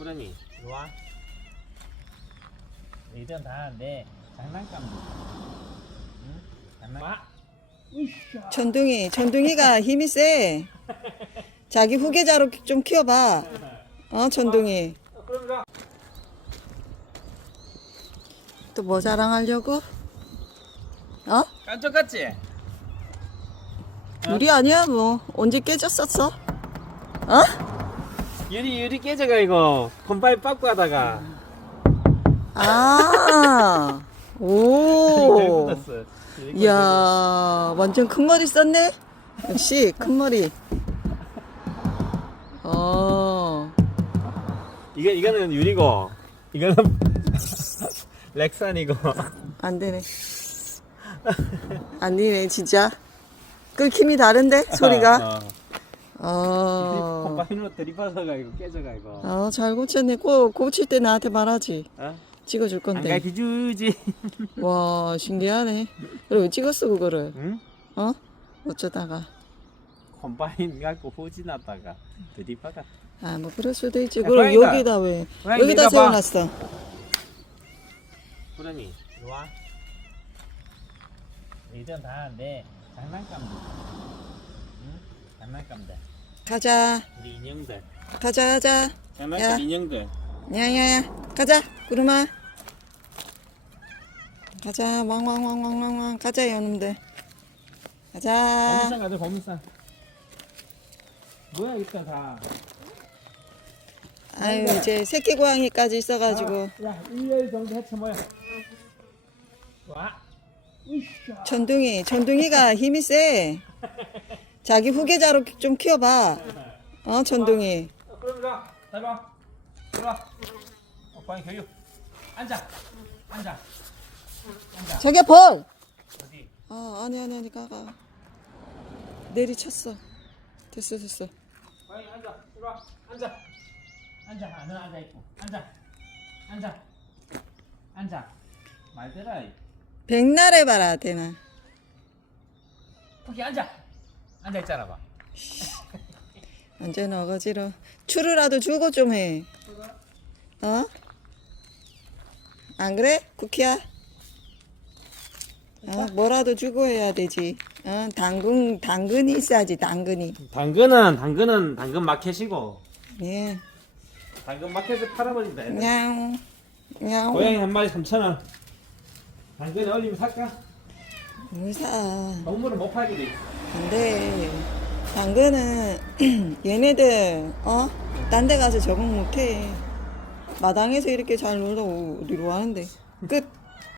이리 와 이건 다내 장난감 응? 장난감 전둥이, 전둥이가 힘이 세. 자기 후계자로 좀 키워봐. 어, 전둥이. 또뭐 자랑하려고? 어? 깜짝같지? 유리 아니야, 뭐. 언제 깨졌었어? 어? 유리 유리 깨져가 이거 건바이 빠꾸 하다가 아, 오. 이야, 완전 큰 머리 썼네? 역시 큰 머리. 어, 이거 이거는 유리고 이거는 렉산이고 안 되네. 안 되네, 진짜. 끓힘이 다른데? 소리가? 어. 컴바인으로 들이받아가 이거 깨져가 이거 어, 잘 고쳤네. 고, 고칠 때 나한테 말하지. 어? 찍어줄 안 건데. 가르쳐주지 와, 신기하네. 왜 찍었어, 그거를? 응? 어? 어쩌다가. 컴바인 갖고 후진하다가 들이받아 아, 뭐, 그럴 수도 있지. 야, 그럼 고양이다. 여기다 왜? 고양이 여기다 내가 봐. 세워놨어. 이리 와 이건 다내 장난감들 응? 장난감들 가자. 우리 인형들. 가자, 가자. 장난감 야. 인형들. 야야야. 가자 구름아. 가자. 왕왕왕왕왕왕. 가자 요놈들. 가자. 범산 가자 범산 뭐야 이거 다. 아유 이제 새끼 고양이까지 있어가지고. 야 1년 정도 해쳐 뭐야 와. 전둥이 전둥이가 힘이 세 자기 후계자로 좀 키워봐. 어 전둥이. 어, 그럼 가 잘봐. 들어와 오빠의 교육 앉아. 앉아. 앉아. 저기 벌 어디? 아 아니 아니 아니 가가. 내리쳤어. 됐어 됐어. 빨리 앉아. 들어와. 앉아. 앉아. 안 앉아 있고. 앉아. 앉아. 앉아. 말 들어 백날 해봐라 대나. 거기 앉아 앉아 있잖아 봐 완전 어거지로 추루라도 주고 좀 해. 어? 안 그래? 쿠키야? 어, 뭐라도 주고 해야 되지. 어, 당근, 당근이 있어야지, 당근이. 당근은 당근은 당근 마켓이고 예. 당근 마켓에 팔아버린다 얘들. 냥, 냥. 고양이 한 마리 3,000원 당근 얼리면 살까? 뭘 사. 동물은 못 팔게 돼 있어. 안 돼. 당근은, 얘네들, 어? 딴 데 가서 적응 못 해. 마당에서 이렇게 잘 놀러 어디로 하는데. 끝.